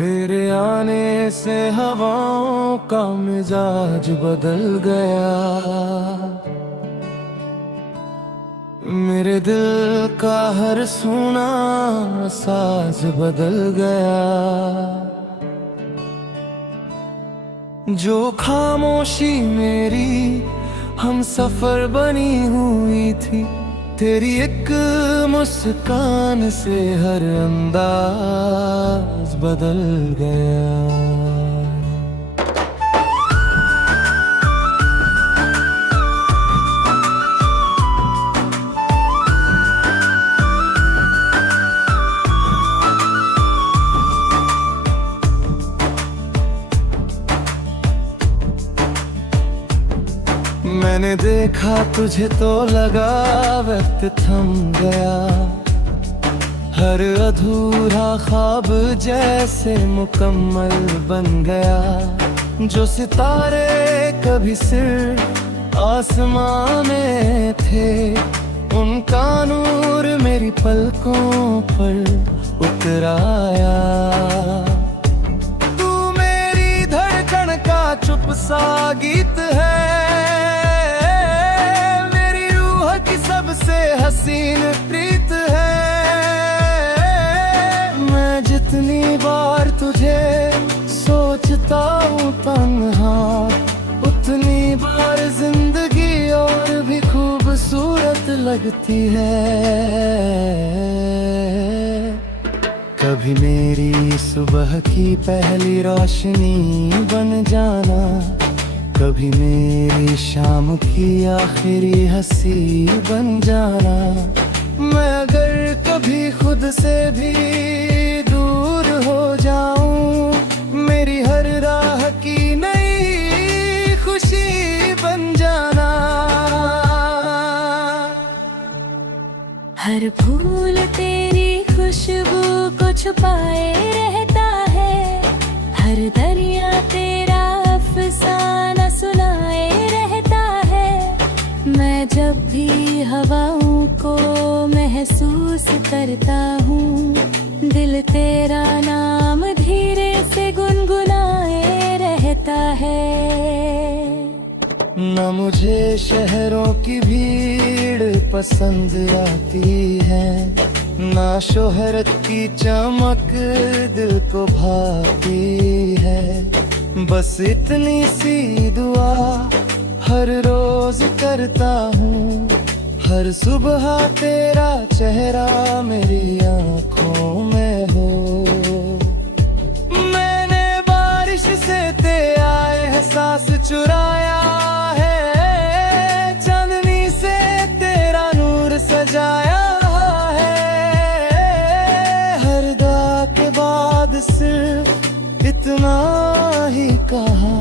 मेरे आने से हवाओं का मिजाज बदल गया, मेरे दिल का हर सुना साज बदल गया। जो खामोशी मेरी हम सफर बनी हुई थी, तेरी एक मुस्कान से हर अंदाज बदल गया। मैंने देखा तुझे तो लगा वक्त थम गया, हर अधूरा ख्वाब जैसे मुकम्मल बन गया। जो सितारे कभी सिर्फ आसमां में थे, उनका नूर मेरी पलकों पर उतर आया। तू मेरी धड़कन का चुप सा गीत है, सबसे हसीन प्रीत है। मैं जितनी बार तुझे सोचता हूँ तन्हा, उतनी बार जिंदगी और भी खूबसूरत लगती है। कभी मेरी सुबह की पहली रोशनी बन जाना, कभी मेरी शाम की आखिरी हंसी बन जाना। मैं अगर कभी खुद से भी दूर हो जाऊं, मेरी हर राह की नई खुशी बन जाना। हर फूल तेरी खुशबू को छुपाए रहता है, हर दरिया तेरा अफसाना सुनाए रहता है। मैं जब भी हवाओं को महसूस करता हूँ, दिल तेरा नाम धीरे से गुनगुनाए रहता है। न मुझे शहरों की भीड़ पसंद आती है, ना शोहरत की चमक दिल को भाती है। बस इतनी सी दुआ हर रोज करता हूँ, हर सुबह तेरा चेहरा मेरी आँखों में हो। मैंने बारिश से तेरा एहसास चुराया है, चांदनी से तेरा नूर सजाया है। हर दुआ के बाद सिर्फ इतना ही कहा,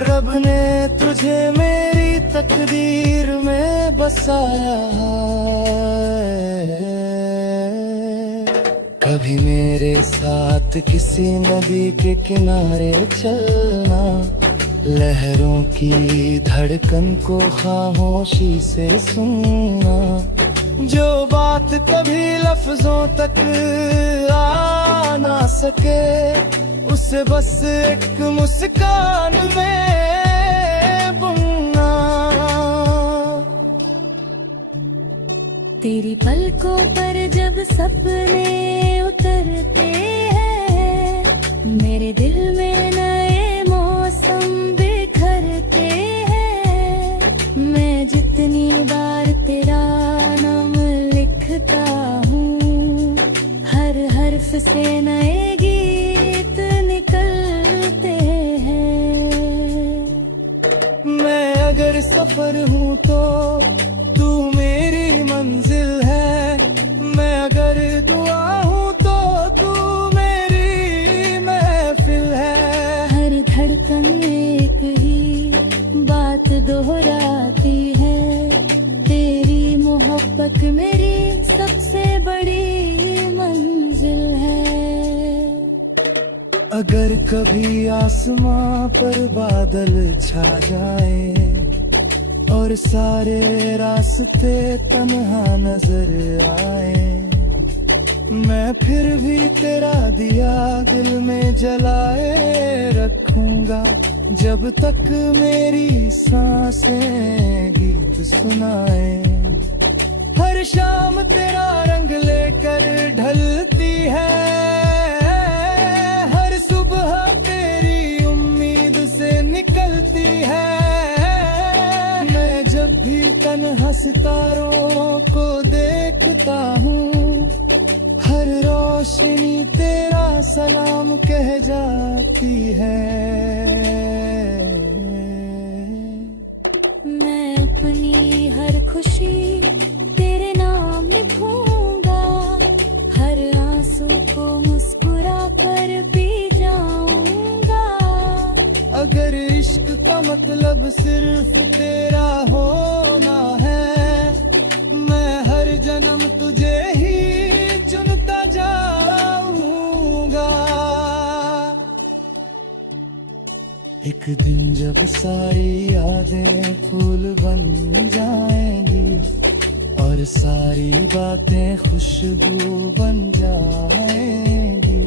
रब ने तुझे मेरी तकदीर में बसाया है। कभी मेरे साथ किसी नदी के किनारे चलना, लहरों की धड़कन को खामोशी से सुनना। जो बात कभी लफ्जों तक आ ना सके, उसे बस एक मुस्कान में बुनना। तेरी पलकों पर जब सपने उतरते हैं, मेरे दिल में नए मौसम बिखरते हैं। मैं जितनी बार तेरा नाम लिखता हूँ, हर हर्फ से नए गीत निकलते हैं। मैं अगर सफर हूँ तो तू मेरी मंजिल है, मैं अगर दुआ हूँ तो तू मेरी महफिल है। हर धड़कन एक ही बात दोहराती है, तेरी मोहब्बत मेरी सबसे बड़ी मंजिल है। अगर कभी आसमां पर बादल छा जाए और सारे रास्ते तन्हा नजर आए, मैं फिर भी तेरा दिया दिल में जलाए रखूंगा, जब तक मेरी सांसें गीत सुनाए। हर शाम तेरा रंग लेकर ढलती है, हर सुबह तेरी उम्मीद से निकलती है। मैं जब भी तन्हा सितारों को देखता हूँ, हर रोशनी तेरा सलाम कह जाती है। मैं अपनी हर खुशी तेरे नाम लिखूंगा, हर आंसू को मुस्कुरा कर पी जाऊंगा। अगर इश्क का मतलब सिर्फ तेरा होना है, मैं हर जन्म तुझे ही चुनता जाऊंगा। एक दिन जब सारी यादें फूल बन जाएंगी और सारी बातें खुशबू बन जाएंगी,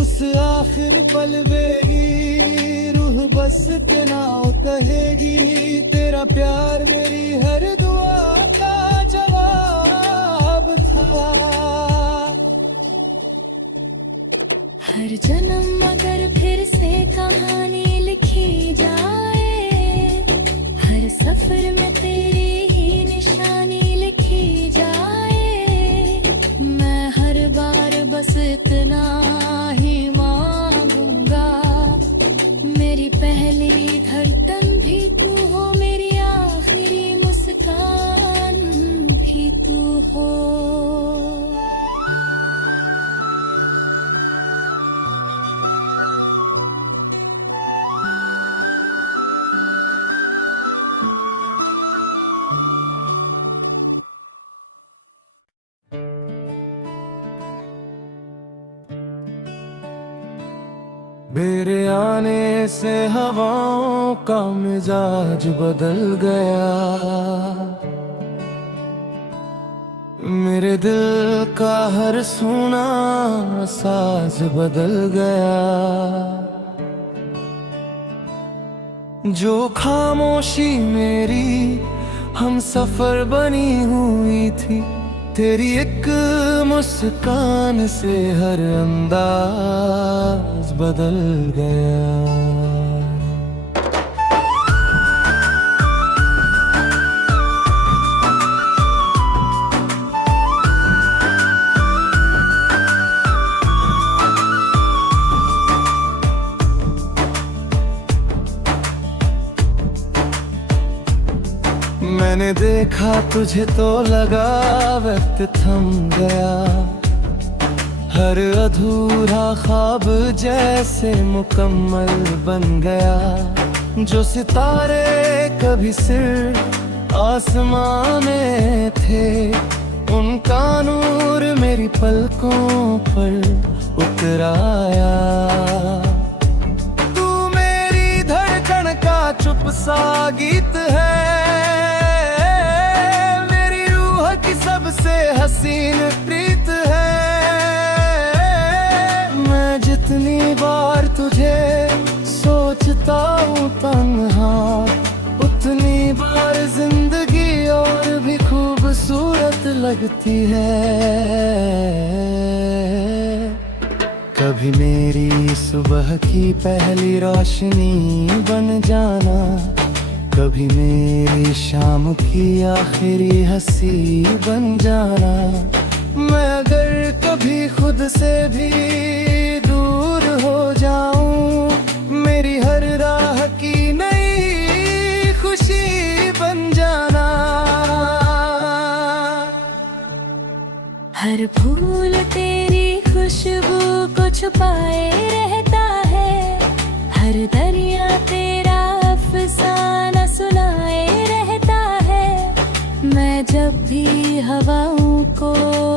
उस आखिरी पल में रूह बस तेरा कहेगी, तेरा प्यार मेरी हर दुआ का जवाब था। हर जन्म अगर फिर से कहानी लिखी जाए, हर सफर में तेरी ही निशानी लिखी जाए। मैं हर बार बस इतना ही मांगूंगा, मेरी पहली धड़कन भी तू हो, मेरी आखिरी मुस्कान भी तू हो। मेरे आने से हवाओं का मिजाज बदल गया, मेरे दिल का हर सुना साज बदल गया। जो खामोशी मेरी हम सफर बनी हुई थी, तेरी एक मुस्कान से हर अंदाज बदल गया। मैंने देखा तुझे तो लगा वक्त थम गया, हर अधूरा ख्वाब जैसे मुकम्मल बन गया। जो सितारे कभी सिर्फ आसमां में थे, उनका नूर मेरी पलकों पर उतर आया। तू मेरी धड़कन का चुप सा गीत है, सबसे हसीन प्रीत है। मैं जितनी बार तुझे सोचता हूँ तन्हा, उतनी बार जिंदगी और भी खूबसूरत लगती है। कभी मेरी सुबह की पहली रोशनी बन जाना, कभी मेरी शाम की आखिरी हंसी बन जाना। मैं अगर कभी खुद से भी दूर हो जाऊं, मेरी हर राह की नई खुशी बन जाना। हर फूल तेरी खुशबू को छुपाए रहता है, हर दरिया तेरा अफसाना सुनाए रहता है। मैं जब भी हवाओं को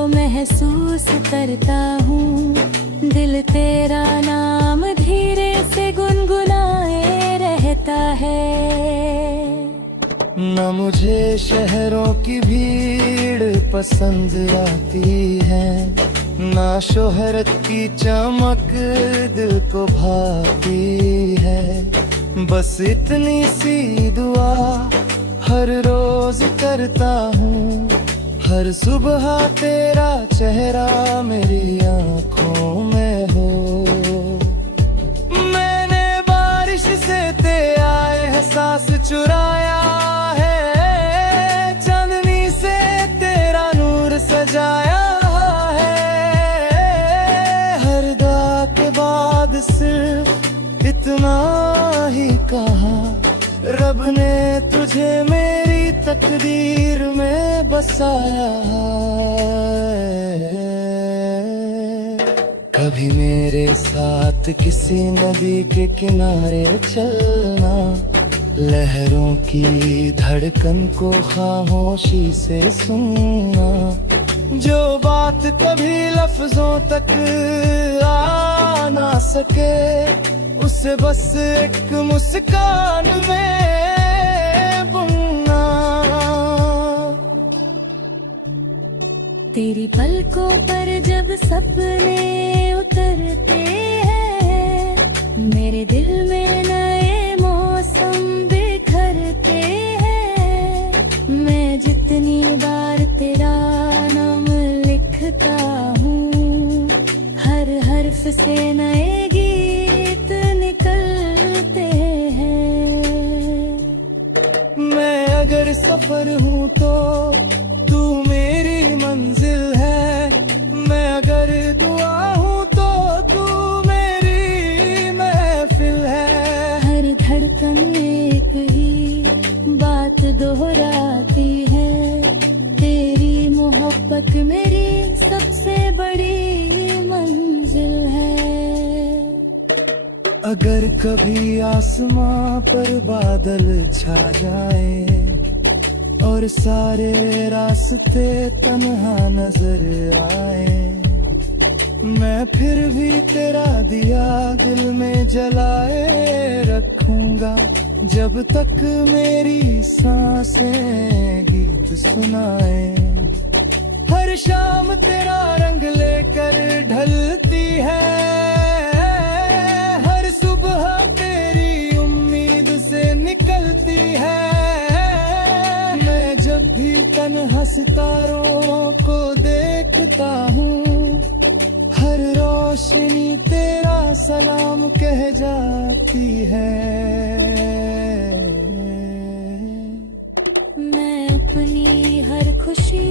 महसूस करता हूँ, दिल तेरा नाम धीरे से गुनगुनाए रहता है। न मुझे शहरों की भीड़ पसंद आती है, ना शोहरत की चमक दिल को भाती है, बस इतनी सी दुआ हर रोज करता हूँ। हर सुबह तेरा चेहरा मेरी आँखों में हो। मैंने बारिश से तेरा एहसास चुराया है, चांदनी से तेरा नूर सजाया है। हर दुआ के बाद सिर्फ इतना ही कहा, रब ने तुझे मेरी तकदीर में बसाया है। कभी मेरे साथ किसी नदी के किनारे चलना, लहरों की धड़कन को खामोशी से सुनना। जो बात कभी लफ्जों तक आ ना सके, उसे बस एक मुस्कान में बुनना। तेरी पलकों पर जब सपने उतरते हैं, मेरे दिल में नए मौसम बिखरते हैं। मैं जितनी बार तेरा नाम लिखता हूँ, हर हर्फ से नए गीत निकलते हैं। मैं अगर सफर हूँ तो तू मेरी मंजिल है, मैं अगर दुआ हूँ तो तू मेरी महफिल है। हर धड़कन एक ही बात दोहराती है, तेरी मोहब्बत मेरी सबसे बड़ी मंजिल है। अगर कभी आसमां पर बादल छा जाए और सारे रास्ते तन्हा नजर आए, मैं फिर भी तेरा दिया दिल में जलाए रखूंगा, जब तक मेरी सांसें गीत सुनाए। हर शाम तेरा रंग लेकर ढलती है, हर सुबह तेरी उम्मीद से निकलती है। मैं जब भी तन्हा सितारों को देखता हूँ, हर रोशनी तेरा सलाम कह जाती है। मैं अपनी हर खुशी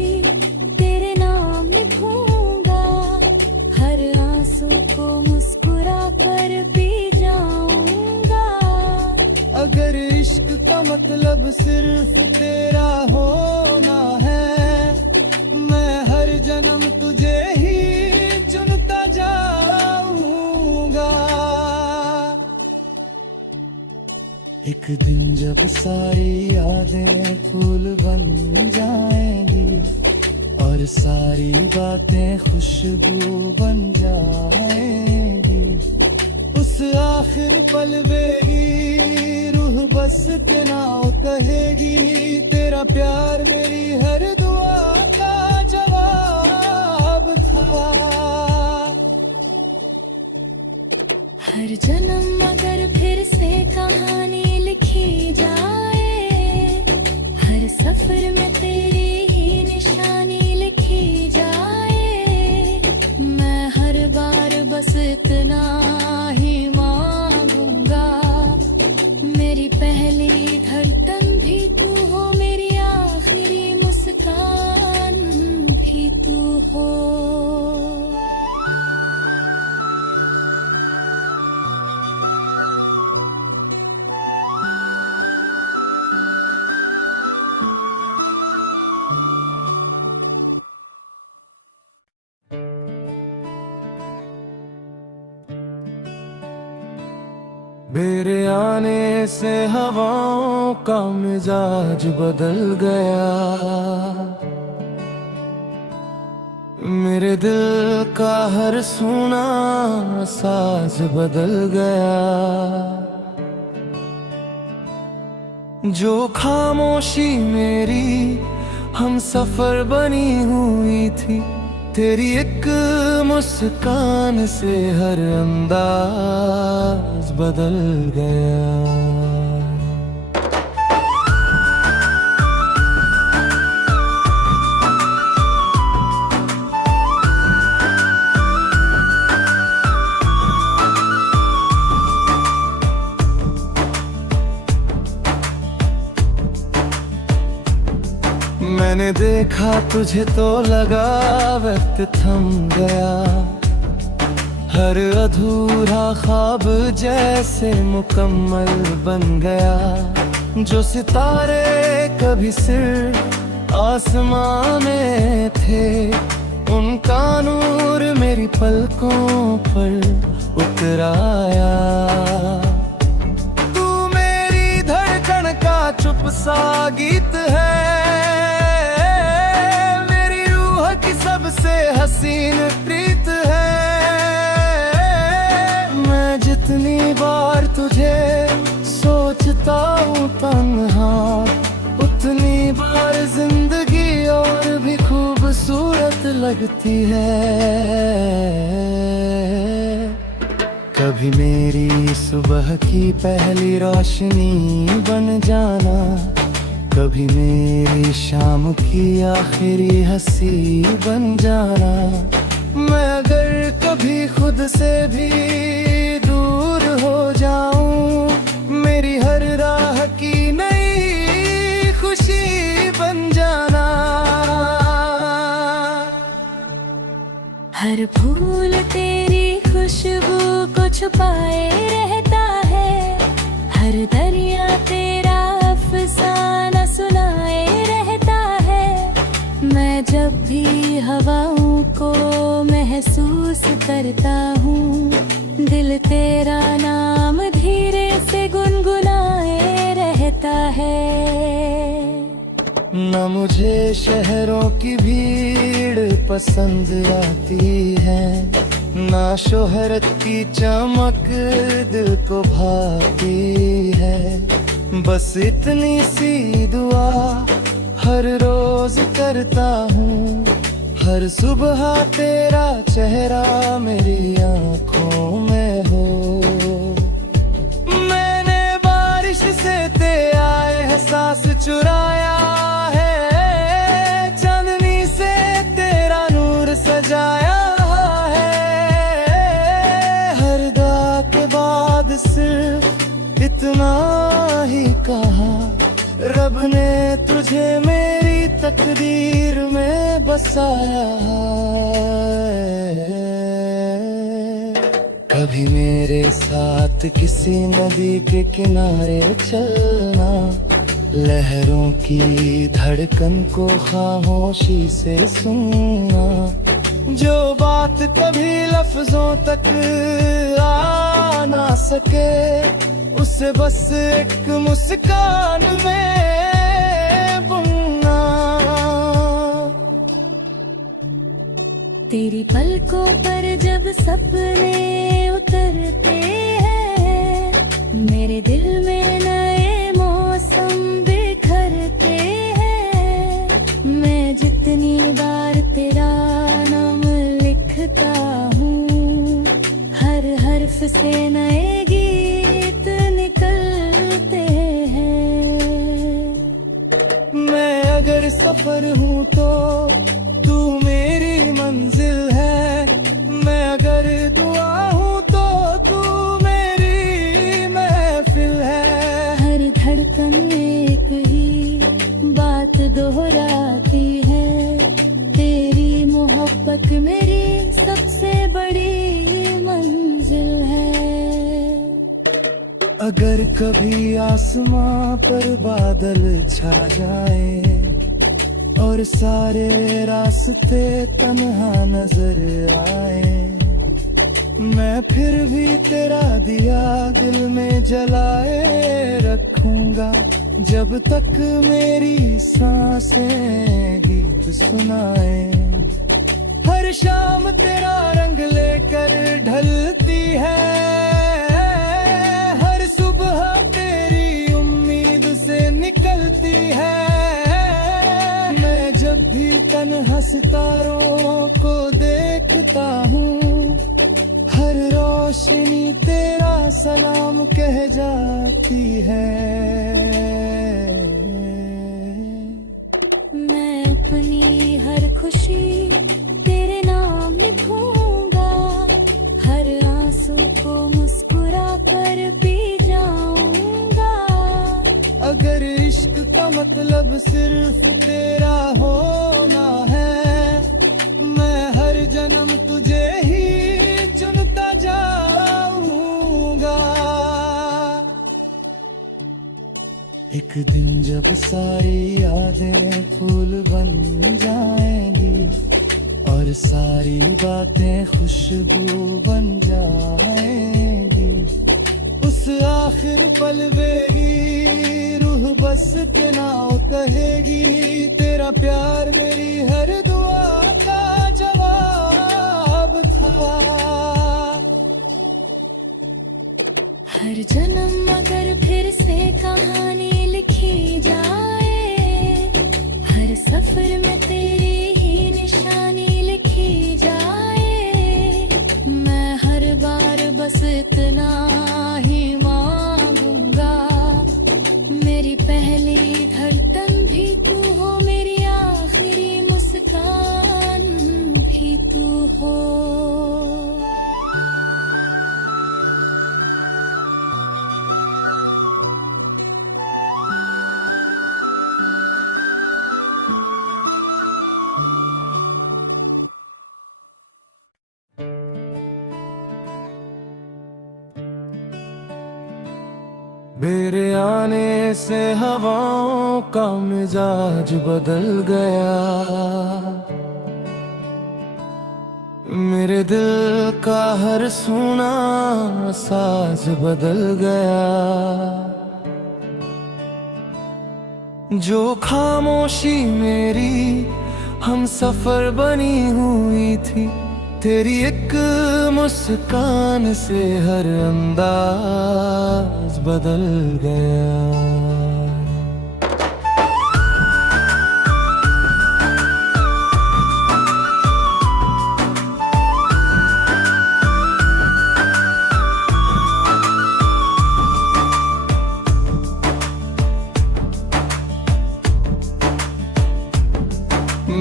तेरे नाम लिखूंगा, हर आंसू को मुस्कुरा कर पी जाऊंगा। अगर इश्क का मतलब सिर्फ तेरा होना है, मैं हर जन्म तुझे ही चुनता जाऊंगा। एक दिन जब सारी यादें फूल बन जाएंगी और सारी बातें खुशबू बन जाएंगी, उस आखिर पल बेगी रूह बस के नाम कहेगी। तेरा प्यार मेरी हर दुआ का जवाब था। हर जन्म अगर फिर से कहानी लिखी जाए, हर सफर में तेरी ही निशानी लिखी जाए। मैं हर बार बस इतना ही मांगूंगा, मेरी पहली धड़कन भी तू हो, मेरी आखिरी मुस्कान भी तू हो। मेरे आने से हवाओं का मिजाज बदल गया, मेरे दिल का हर सुना साज बदल गया। जो खामोशी मेरी हम सफर बनी हुई थी, तेरी एक मुस्कान से हर अंदाज बदल गया। मैंने देखा तुझे तो लगा वक्त थम गया, हर अधूरा ख्वाब जैसे मुकम्मल बन गया। जो सितारे कभी सिर्फ आसमां में थे, उनका नूर मेरी पलकों पर उतर आया। तू मेरी धड़कन का चुप सा गीत है, सबसे हसीन प्रीत है। मैं जितनी बार तुझे सोचता हूँ तन्हा, उतनी बार जिंदगी और भी खूबसूरत लगती है। कभी मेरी सुबह की पहली रोशनी बन जाना, कभी मेरी शाम की आखिरी हंसी बन जाना। मैं अगर कभी खुद से भी दूर हो जाऊं, मेरी हर राह की नई खुशी बन जाना। हर फूल तेरी खुशबू को छुपाए रहता है, हर दरिया तेरा अफसाना सुनाए रहता है। मैं जब भी हवाओं को महसूस करता हूँ, दिल तेरा नाम धीरे से गुनगुनाए रहता है। न मुझे शहरों की भीड़ पसंद आती है, ना शोहरत की चमक दिल को भाती है। बस इतनी सी दुआ हर रोज करता हूँ, हर सुबह तेरा चेहरा मेरी आँखों में हो। मैंने बारिश से तेरा एहसास चुराया है, चांदनी से तेरा नूर सजाया है। हर दुआ के बाद सिर्फ इतना ही कहा, रब ने तुझे मेरी तकदीर में बसाया है। कभी मेरे साथ किसी नदी के किनारे चलना, लहरों की धड़कन को खामोशी से सुनना। जो बात कभी लफ्जों तक आ ना सके, उसे बस एक मुस्कान में बुनना। तेरी पलकों पर जब सपने उतरते हैं, मेरे दिल में नए मौसम बिखरते हैं। मैं जितनी बार तेरा नाम लिखता हूँ, हर हर्फ से नए गीत निकलते हैं। मैं अगर सफर हूँ तो तू मेरी मंजिल है, मैं अगर दुआ हूँ तो तू मेरी महफिल है। हर धड़कन एक ही बात दोहराती है, तेरी मोहब्बत मेरी सबसे बड़ी मंजिल है। अगर कभी आसमां पर बादल छा जाए और सारे रास्ते तन्हा नजर आए, मैं फिर भी तेरा दिया दिल में जलाए रखूंगा, जब तक मेरी सांसें गीत सुनाए। हर शाम तेरा रंग लेकर ढलती है, हर सुबह तेरी उम्मीद से निकलती है। मैं जब भी तन्हा सितारों को देखता हूँ, हर रोशनी तेरा सलाम कह जाती है। मैं अपनी हर खुशी तेरे नाम लिखूंगा, हर आंसू को मुस्कुरा कर पी जाऊंगा। अगर इश्क का मतलब सिर्फ तेरा होना है, मैं हर जन्म तुझे ही चुनता जाऊंगा। एक दिन जब सारी यादें फूल बन जाएंगी और सारी बातें खुशबू बन जाएंगी, उस आखिरी पल में रूह बस के नाम कहेगी, तेरा प्यार मेरी हर दुआ का जवाब था। हर जन्म अगर फिर से कहानी लिखी जाए, हर सफर में तेरी ही निशानी लिखी जाए, मैं हर बार बस इतना ही मांगूंगा, मेरी पहली धड़कन भी तू हो, मेरी आखिरी मुस्कान भी तू हो। मेरे आने से हवाओं का मिजाज बदल गया, मेरे दिल का हर सुना साज बदल गया। जो खामोशी मेरी हम सफर बनी हुई थी, तेरी एक मुस्कान से हर अंदाज बदल गया।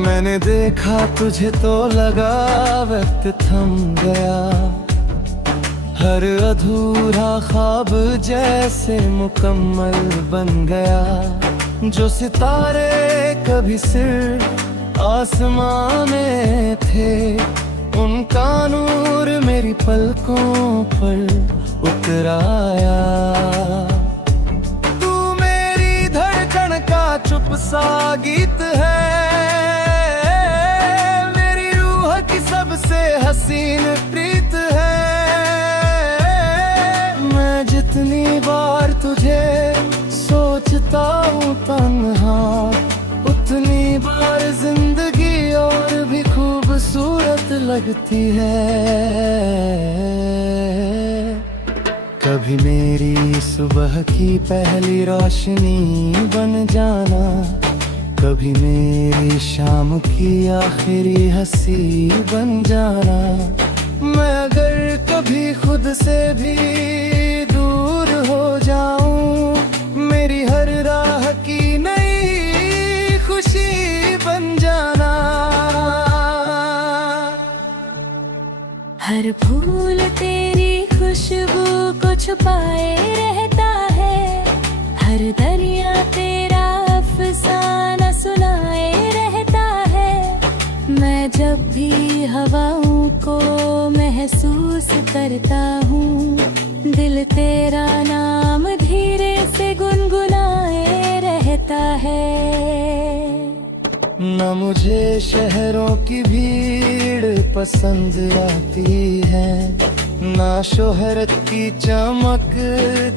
मैंने देखा तुझे तो लगा वक्त थम गया, हर अधूरा ख्वाब जैसे मुकम्मल बन गया। जो सितारे कभी सिर्फ आसमां में थे, उनका नूर मेरी पलकों पर उतर आया। तू मेरी धड़कन का चुप सा गीत है, सबसे हसीन प्रीत है। मैं जितनी बार तुझे सोचता हूँ तन्हा, उतनी बार जिंदगी और भी खूबसूरत लगती है। कभी मेरी सुबह की पहली रोशनी बन जाना, कभी मेरी शाम की आखिरी हंसी बन जाना। मैं अगर कभी खुद से भी दूर हो जाऊं, मेरी हर राह की नई खुशी बन जाना। हर फूल तेरी खुशबू को छुपाए रहता है, हर दरिया तेरा अफसाना सुनाए रहता है। मैं जब भी हवाओं को महसूस करता हूँ, दिल तेरा नाम धीरे से गुनगुनाए रहता है। न मुझे शहरों की भीड़ पसंद आती है, ना शोहरत की चमक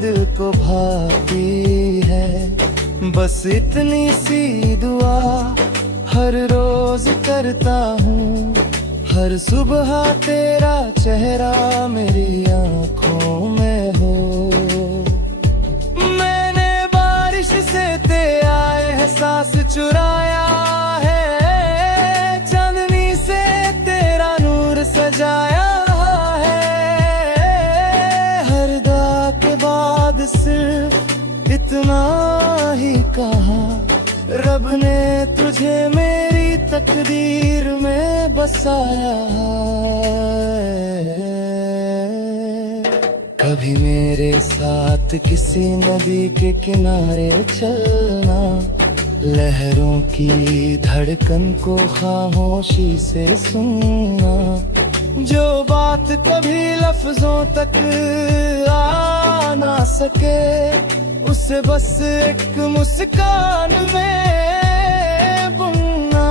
दिल को भाती है। बस इतनी सी दुआ हर रोज करता हूँ, हर सुबह तेरा चेहरा मेरी आँखों में हो। मैंने बारिश से तेरे आए एहसास चुराया है, जाया है। हर दुआ के बाद सिर्फ इतना ही कहा, रब ने तुझे मेरी तकदीर में बसाया है। कभी मेरे साथ किसी नदी के किनारे चलना, लहरों की धड़कन को खामोशी से सुनना। जो बात कभी लफ्जों तक आ ना सके, उसे बस एक मुस्कान में बुनना।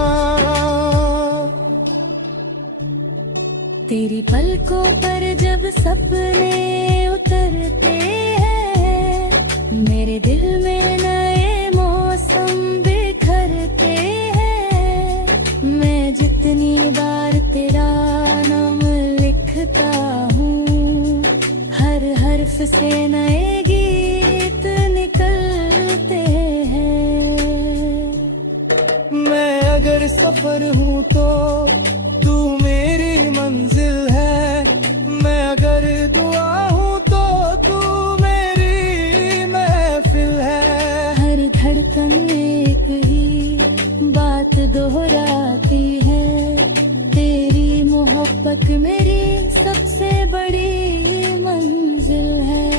तेरी पलकों पर जब सपने उतरते हैं, मेरे दिल में नए मौसम बिखरते हैं। मैं जितनी बार तेरा नाम लिखता हूँ, हर हर्फ से नए गीत निकलते हैं। मैं अगर सफर हूँ तो तू मेरी मंजिल है, मैं अगर दुआ हूँ तो तू मेरी महफिल है। हर धड़कन एक ही बात दोहराती है, तेरी मोहब्बत मेरी सबसे बड़ी मंजिल है।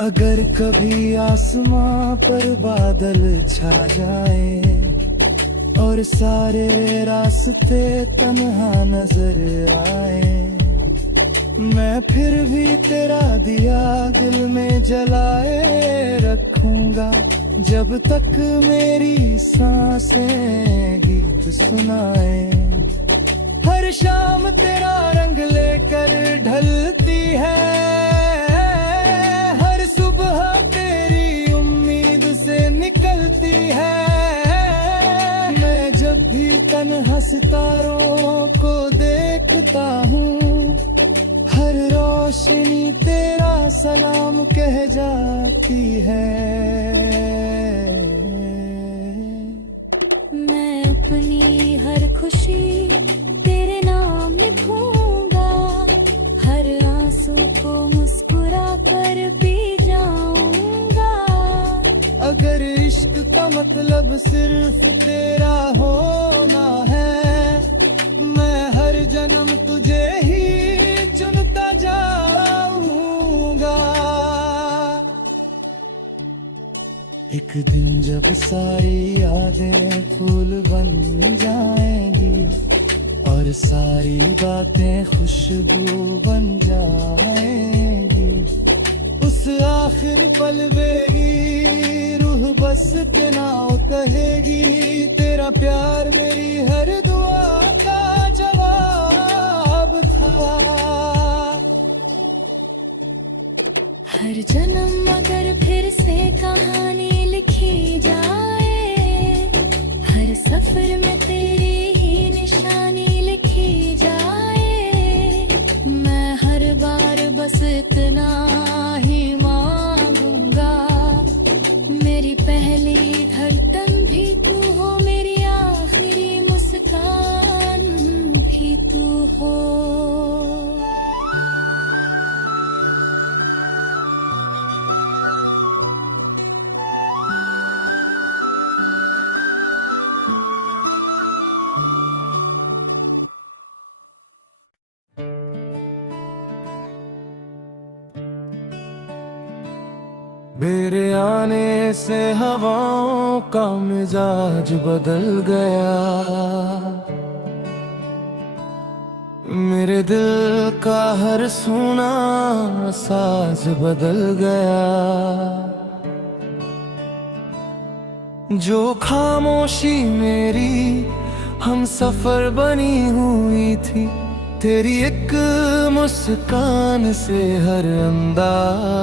अगर कभी आसमां पर बादल छा जाए और सारे रास्ते तन्हा नजर आए, मैं फिर भी तेरा दिया दिल में जलाए रखूंगा, जब तक मेरी सांसें गीत सुनाए। हर शाम तेरा रंग लेकर ढलती है, हर सुबह तेरी उम्मीद से निकलती है। मैं जब भी तन्हा सितारों को देखता हूँ, हर रोशनी तेरा सलाम कह जाती है। मैं अपनी हर खुशी तेरे नाम लिखूंगा, हर आंसू को मुस्कुरा कर पी जाऊंगा। अगर इश्क का मतलब सिर्फ तेरा होना है, मैं हर जन्म तुझे ही चुनता जाऊंगा। एक दिन जब सारी यादें फूल बन जाएंगी और सारी बातें खुशबू बन जाएंगी, उस आखिरी पल में रूह बस के नाम कहेगी, तेरा प्यार मेरी हर दुआ का जवाब था। हर जन्म अगर फिर से कहानी लिखी जाए, हर सफर में तेरी ही निशानी लिखी जाए। मैं हर बार बस इतना ही मांगूंगा, मेरी पहली धड़कन भी तू हो, मेरी आखिरी मुस्कान भी तू हो। मेरे आने से हवाओं का मिजाज बदल गया, मेरे दिल का हर सुना साज बदल गया। जो खामोशी मेरी हम सफर बनी हुई थी, तेरी एक मुस्कान से हर अंदाज